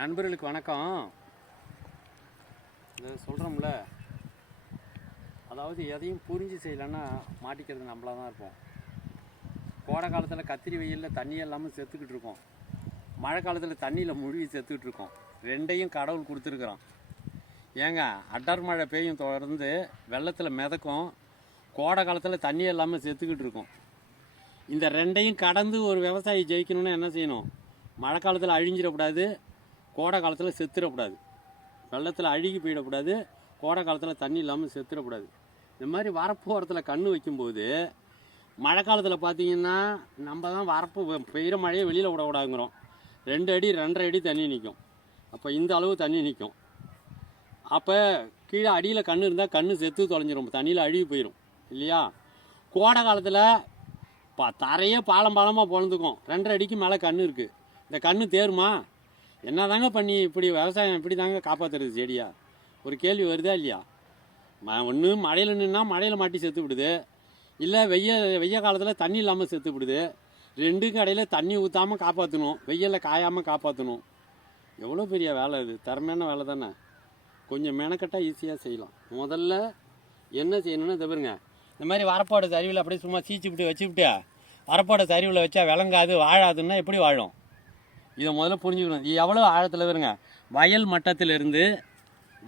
நண்பர்களுக்கு வணக்கம். இது சொல்கிறோம்ல அதாவது எதையும் புரிஞ்சு செய்யலைன்னா மாட்டிக்கிறது நம்மளாக தான் இருப்போம். கோடை காலத்தில் கத்திரி வெயிலில் தண்ணி இல்லாமல் செத்துக்கிட்டு இருக்கோம். மழை காலத்தில் தண்ணியில் முழுகி செத்துக்கிட்டு இருக்கோம். ரெண்டையும் கடவுள் கொடுத்துருக்குறோம் ஏங்க அடர் மழை பெய்யும் தொடர்ந்து வெள்ளத்தில் மிதக்கும் கோடை காலத்தில் தண்ணி இல்லாமல் செத்துக்கிட்டு இருக்கோம். இந்த ரெண்டையும் கடந்து ஒரு விவசாயி ஜெயிக்கணும்னு என்ன செய்யணும்? மழை காலத்தில் அழிஞ்சிடக்கூடாது கோடை காலத்தில் செத்துடக்கூடாது வெள்ளத்தில் அழுகி போயிடக்கூடாது. கோடை காலத்தில் தண்ணி இல்லாமல் செத்துடக்கூடாது இந்த மாதிரி வரப்பு ஓரத்தில் கண் வைக்கும்போது மழை காலத்தில் பார்த்தீங்கன்னா நம்ம தான் வரப்பு பெய்கிற மழையை வெளியில் விடக்கூடாதுங்கிறோம். ரெண்டு அடி ரெண்டரை அடி தண்ணி நிற்கும் அப்போ இந்த அளவு தண்ணி நிற்கும் அப்போ கீழே அடியில் கண் இருந்தால் கண் செத்து தொலைஞ்சிரும். தண்ணியில் அழுகி போயிடும் இல்லையா? கோடை காலத்தில் பா தரையே பாலம் பாலமாக பிறந்துக்கும் ரெண்டரை அடிக்கு மேலே கண் இருக்குது இந்த கண் தேருமா? என்ன தாங்க பண்ணி இப்படி விவசாயம் இப்படி தாங்க காப்பாற்றுறது செடியா? ஒரு கேள்வி வருதா இல்லையா? ம ஒன்று மழையில் நின்னா மழையில் மாட்டி செத்து விடுது. இல்லை வெய்ய வெய்ய காலத்தில் தண்ணி இல்லாமல் செத்து விடுது. ரெண்டு கடையில் தண்ணி ஊற்றாமல் காப்பாற்றணும் வெயிலில் காயாமல் காப்பாற்றணும் எவ்வளோ பெரிய வேலை இது. திறமையான வேலை தானே. கொஞ்சம் மெனக்கட்டால் ஈஸியாக செய்யலாம். முதல்ல என்ன செய்யணும்னு தவிருங்க இந்த மாதிரி வரப்பாடு சரிவில் அப்படியே சும்மா சீச்சு விட்டு வச்சுக்கிட்டு வரப்பாடு சரிவில் வச்சா விளங்காது வாழாதுன்னா எப்படி வாழும்? இதை முதல்ல புரிஞ்சுக்கணும். இது எவ்வளோ ஆழத்தில் வருங்க? வயல் மட்டத்திலிருந்து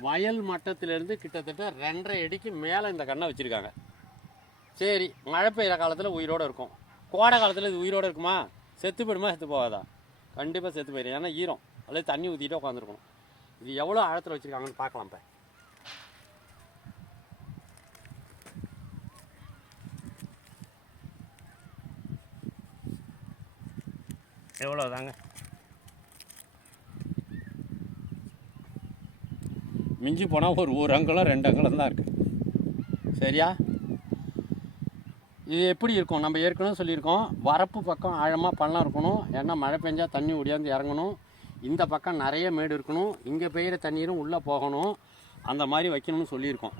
வயல் மட்டத்திலிருந்து கிட்டத்தட்ட ரெண்டரை அடிக்கு மேலே இந்த கண்ணை வச்சுருக்காங்க. சரி மழை பெய்கிற காலத்தில் உயிரோடு இருக்கும். கோடை காலத்தில் இது உயிரோடு இருக்குமா? செத்து போயிடுமா? செத்து போகாதா? கண்டிப்பாக செத்து போயிடும். ஏன்னா ஈரம். அல்லது தண்ணி ஊற்றிட்டு உட்காந்துருக்கணும் இது எவ்வளோ ஆழத்தில் வச்சுருக்காங்கன்னு பார்க்கலாம் இப்போ. எவ்வளோ தாங்க மிஞ்சி போனால் ஒரு ஒரு அங்கலம் ரெண்டு அங்குலம் தான் இருக்குது சரியா? இது எப்படி இருக்கும்? நம்ம ஏற்கனவே சொல்லியிருக்கோம் வரப்பு பக்கம் ஆழமாக பள்ளம் இருக்கணும். ஏன்னா மழை பெஞ்சால் தண்ணி ஒடியாந்து இறங்கணும். இந்த பக்கம் நிறைய மேடு இருக்கணும். இங்கே பெய்கிற தண்ணீரும் உள்ளே போகணும். அந்த மாதிரி வைக்கணும்னு சொல்லியிருக்கோம்.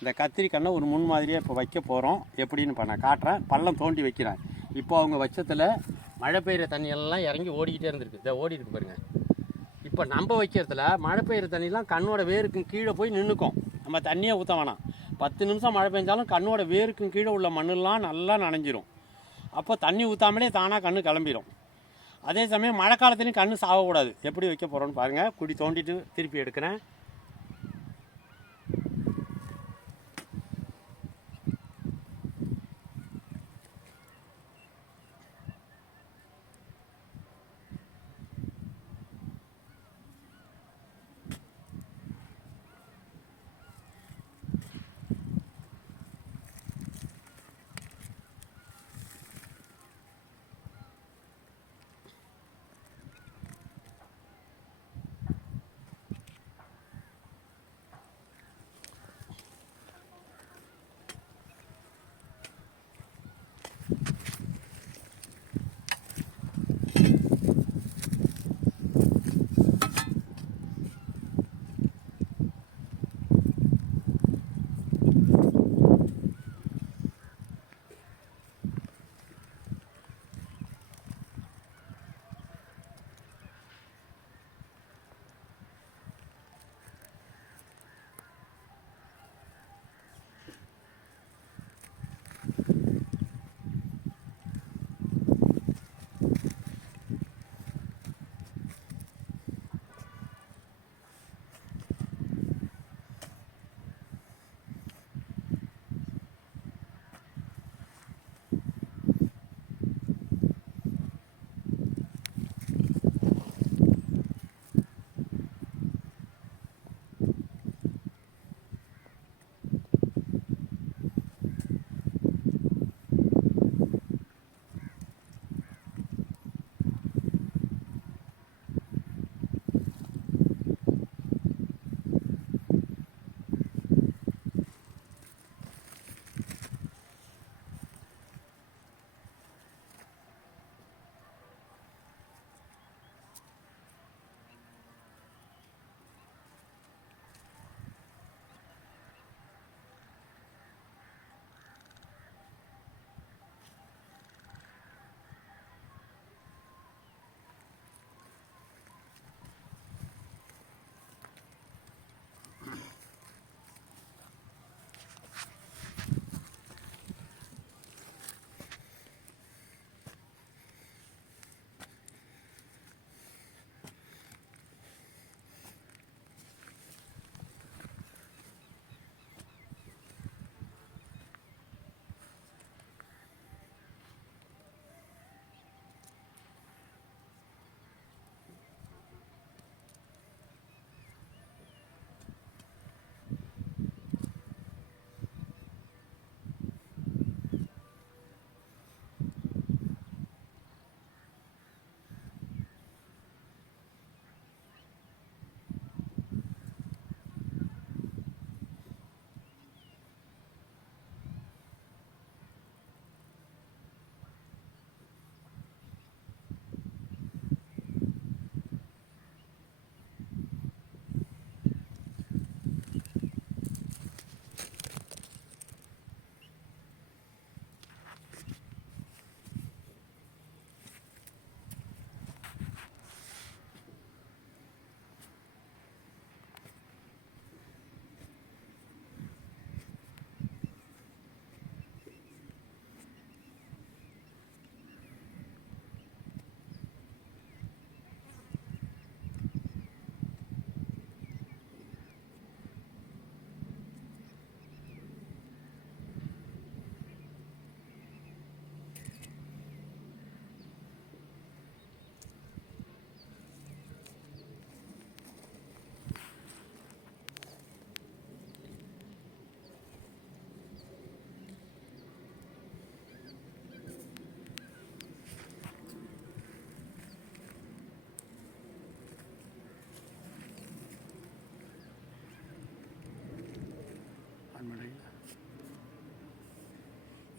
இந்த கத்திரிக்கண்ணை ஒரு முன் மாதிரியாக இப்போ வைக்க போகிறோம் எப்படின்னு இப்போ நான் காட்டுறேன். பள்ளம் தோண்டி வைக்கிறேன். இப்போ அவங்க வச்சத்தில் மழை பெய்கிற தண்ணியெல்லாம் இறங்கி ஓடிக்கிட்டே இருந்திருக்கு. இதை ஓடி இருக்கு இப்போ நம்ம வைக்கிறதுல மழை பெய்கிற தண்ணிலாம் கண்ணோட வேருக்கு கீழே போய் நின்றுக்கும் நம்ம தண்ணியே ஊற்ற வேணாம். பத்து நிமிஷம் மழை பெஞ்சாலும் கண்ணோட வேருக்கும் கீழே உள்ள மண்ணெல்லாம் நல்லா நனைஞ்சிரும். அப்போ தண்ணி ஊற்றாமலே தானாக கண்ணு கிளம்பிடும் அதே சமயம் மழை காலத்துலேயும் கண்ணு சாகக்கூடாது எப்படி வைக்க போகிறோன்னு பாருங்கள் குடி தோண்டிட்டு திருப்பி எடுக்கிறேன்.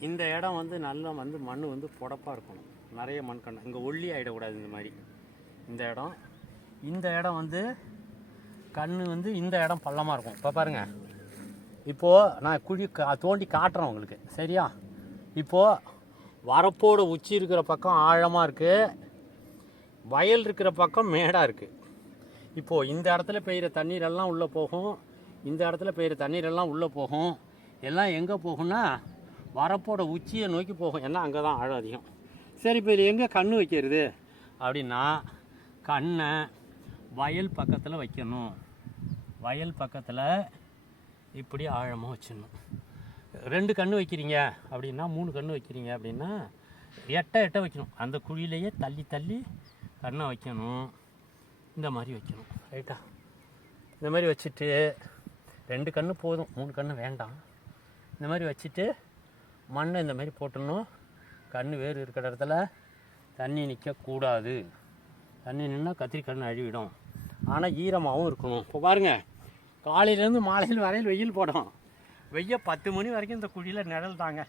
இந்த இடம் வந்து நல்லா வந்து மண் வந்து புடப்பாக இருக்கணும். நிறைய மண் கண்ணு. இங்கே ஒல்லி ஆகிடக்கூடாது இந்த மாதிரி. இந்த இடம். இந்த இடம் வந்து கண் வந்து இந்த இடம் பள்ளமாக இருக்கும். இப்போ பாருங்கள் இப்போது நான் குழி கா தோண்டி காட்டுறேன் உங்களுக்கு. சரியா? இப்போது வரப்போட உச்சி இருக்கிற பக்கம் ஆழமாக இருக்குது வயல் இருக்கிற பக்கம் மேடாக இருக்குது இப்போது இந்த இடத்துல பெய்கிற தண்ணீர் எல்லாம் உள்ளே போகும். இந்த இடத்துல பெய்கிற தண்ணீர் எல்லாம் உள்ளே போகும். எல்லாம் எங்கே போகும்னா வரப்போட உச்சியை நோக்கி போகும். ஏன்னா அங்கே தான் ஆழம் அதிகம். சரி இப்போ இது எங்கே கண் வைக்கிறது? அப்படின்னா கண்ணை வயல் பக்கத்தில் வைக்கணும். வயல் பக்கத்தில் இப்படி ஆழமாக வச்சிடணும். ரெண்டு கண் வைக்கிறீங்க அப்படின்னா மூணு கண் வைக்கிறீங்க அப்படின்னா எட்ட எட்ட வைக்கணும். அந்த குழியிலேயே தள்ளி தள்ளி கண்ணை வைக்கணும். இந்த மாதிரி வைக்கணும். ரைட்டா? இந்த மாதிரி வச்சுட்டு ரெண்டு கன்று போதும். மூணு கன்று வேண்டாம். இந்த மாதிரி வச்சுட்டு மண்ணை இந்த மாதிரி போட்டுடணும். கண் வேறு இருக்கிற இடத்துல தண்ணி நிற்கக்கூடாது. தண்ணி நின்னால் கத்திரிக்கண் அழிவிடும். ஆனால் ஈரமாகவும் இருக்கணும். இப்போ பாருங்கள் காலையிலேருந்து மாலையில் வரையில் வெயில் போடும். வெய்ய பத்து மணி வரைக்கும் இந்த குழியில் நிழல் தாங்க.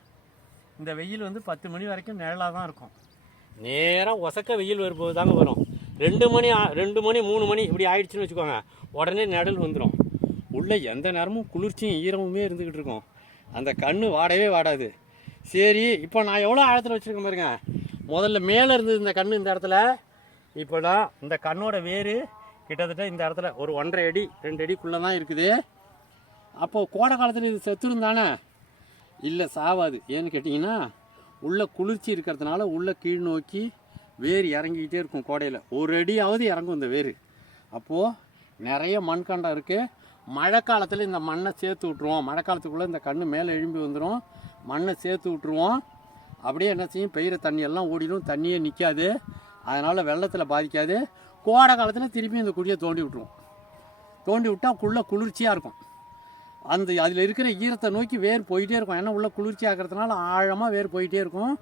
இந்த வெயில் வந்து பத்து மணி வரைக்கும் நிழலாக தான் இருக்கும். நேராக ஒசக்க வெயில் வரும்போது தாங்க வரும். ரெண்டு மணி ரெண்டு மணி மூணு மணி இப்படி ஆயிடுச்சுன்னு வச்சுக்கோங்க உடனே நிழல் வந்துடும் உள்ளே எந்த நேரமும் குளிர்ச்சியும் ஈரமுமே இருந்துக்கிட்டு இருக்கும். அந்த கண் வாடவே வாடாது. சரி இப்போ நான் எவ்வளோ ஆழத்தில் வச்சுருக்கேன் பாருங்க. முதல்ல மேலே இருந்தது இந்த கண் இந்த இடத்துல. இப்போ தான் இந்த கண்ணோட வேர் கிட்டத்தட்ட இந்த இடத்துல ஒரு ஒன்றரை அடி ரெண்டு அடிக்குள்ளே தான் இருக்குது. அப்போது கோடை காலத்தில் இது செத்துருந்தானே இல்லை சாவாது. ஏன்னு கேட்டிங்கன்னா உள்ளே குளிர்ச்சி இருக்கிறதுனால உள்ளே கீழ் நோக்கி வேர் இறங்கிக்கிட்டே இருக்கும் கோடையில். ஒரு அடியாவது இறங்கும் இந்த வேர். அப்போது நிறைய மண்கண்டம் இருக்குது மழை காலத்தில் இந்த மண்ணை சேர்த்து விட்ருவோம் மழை காலத்துக்குள்ளே இந்த கண் மேலே எழும்பி வந்துடும் மண்ணை சேர்த்து விட்ருவோம் அப்படியே என்ன செய்யும்? பெய்கிற தண்ணியெல்லாம் ஓடிடும். தண்ணியே நிற்காது அதனால் வெள்ளத்தில் பாதிக்காது. கோடை காலத்தில் திரும்பி இந்த குழியை தோண்டி விட்ருவோம் தோண்டி விட்டால் குள்ளே குளிர்ச்சியாக இருக்கும். அந்த அதில் இருக்கிற ஈரத்தை நோக்கி வேர் போயிட்டே இருக்கும். ஏன்னா உள்ள குளிர்ச்சி ஆக்கிறதுனால ஆழமாக வேர் போயிட்டே இருக்கும்.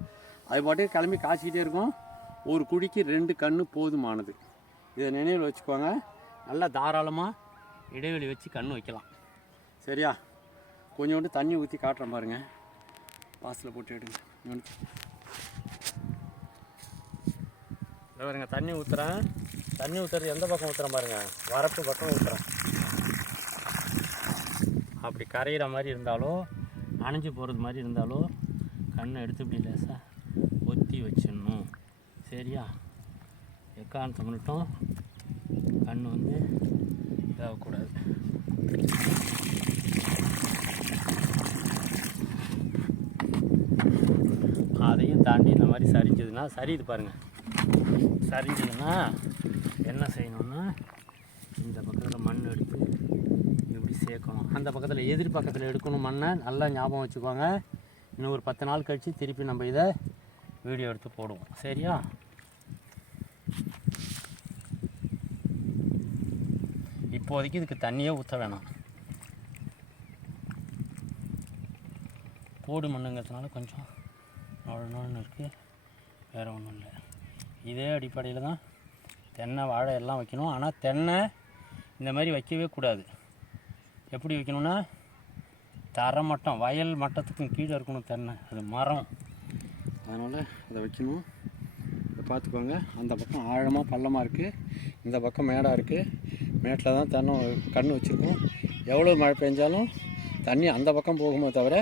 அது பாட்டுக்கு கிளம்பி காய்ச்சிக்கிட்டே இருக்கும். ஒரு குழிக்கு ரெண்டு கன்று போதுமானது. இதை நினைவில் வச்சுக்கோங்க. நல்லா தாராளமாக இடைவெளி வச்சு கண் வைக்கலாம். சரியா? கொஞ்சோண்டு தண்ணி ஊற்றி காட்டுறேன் பாருங்கள் வாசலில் போட்டு எடுங்க. பாருங்க தண்ணி ஊற்றுறேன் தண்ணி ஊற்றுறது எந்த பக்கம் ஊற்றுறேன் பாருங்க? வரப்பு பக்கம் ஊற்றுறேன் அப்படி கரையிற மாதிரி இருந்தாலோ அணைஞ்சு போகிறது மாதிரி இருந்தாலோ கண்ணை எடுத்து இப்படி லேசாக ஒத்தி வச்சிடணும். சரியா? எக்காரணத்தை மட்டும் கண் வந்து இதாகக்கூடாது. அதையும் தாண்டி இந்த மாதிரி சரிஞ்சதுன்னா சரியுது பாருங்கள் சரிஞ்சதுன்னா என்ன செய்யணும்னா இந்த பக்கத்தில் மண் எடுத்து இப்படி சேர்க்கணும். அந்த பக்கத்தில் எதிர் பக்கத்தில் எடுக்கணும் மண்ணை. நல்லா ஞாபகம் வச்சுக்கோங்க. இன்னும் ஒரு பத்து நாள் கழித்து திருப்பி நம்ம இதை வீடியோ எடுத்து போடுவோம். சரியா? இப்போதைக்கு இதுக்கு தண்ணியே ஊற்ற வேணாம். போடு மண்ணுங்கிறதுனால கொஞ்சம் நொழனொன்னு இருக்குது வேறு ஒன்றும் இல்லை. இதே அடிப்படையில் தான் தென்னை வாழை எல்லாம் வைக்கணும். ஆனால் தென்னை இந்த மாதிரி வைக்கவே கூடாது. எப்படி வைக்கணும்னா தரை மட்டம் வயல் மட்டத்துக்கும் கீழே இருக்கணும் தென்னை. அது மரம். அதனால் அதை வைக்கணும். இதை பார்த்துக்கோங்க. அந்த பக்கம் ஆழமாக பள்ளமாக இருக்குது இந்த பக்கம் மேடாக இருக்குது மேட்டில் தான் தென்னை கன்று வச்சுருக்கோம். எவ்வளோ மழை பெஞ்சாலும் தண்ணி அந்த பக்கம் போகுமே தவிர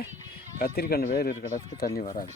கத்திரிக்கன்று வேறு இருக்கிற இடத்துக்கு தண்ணி வராது.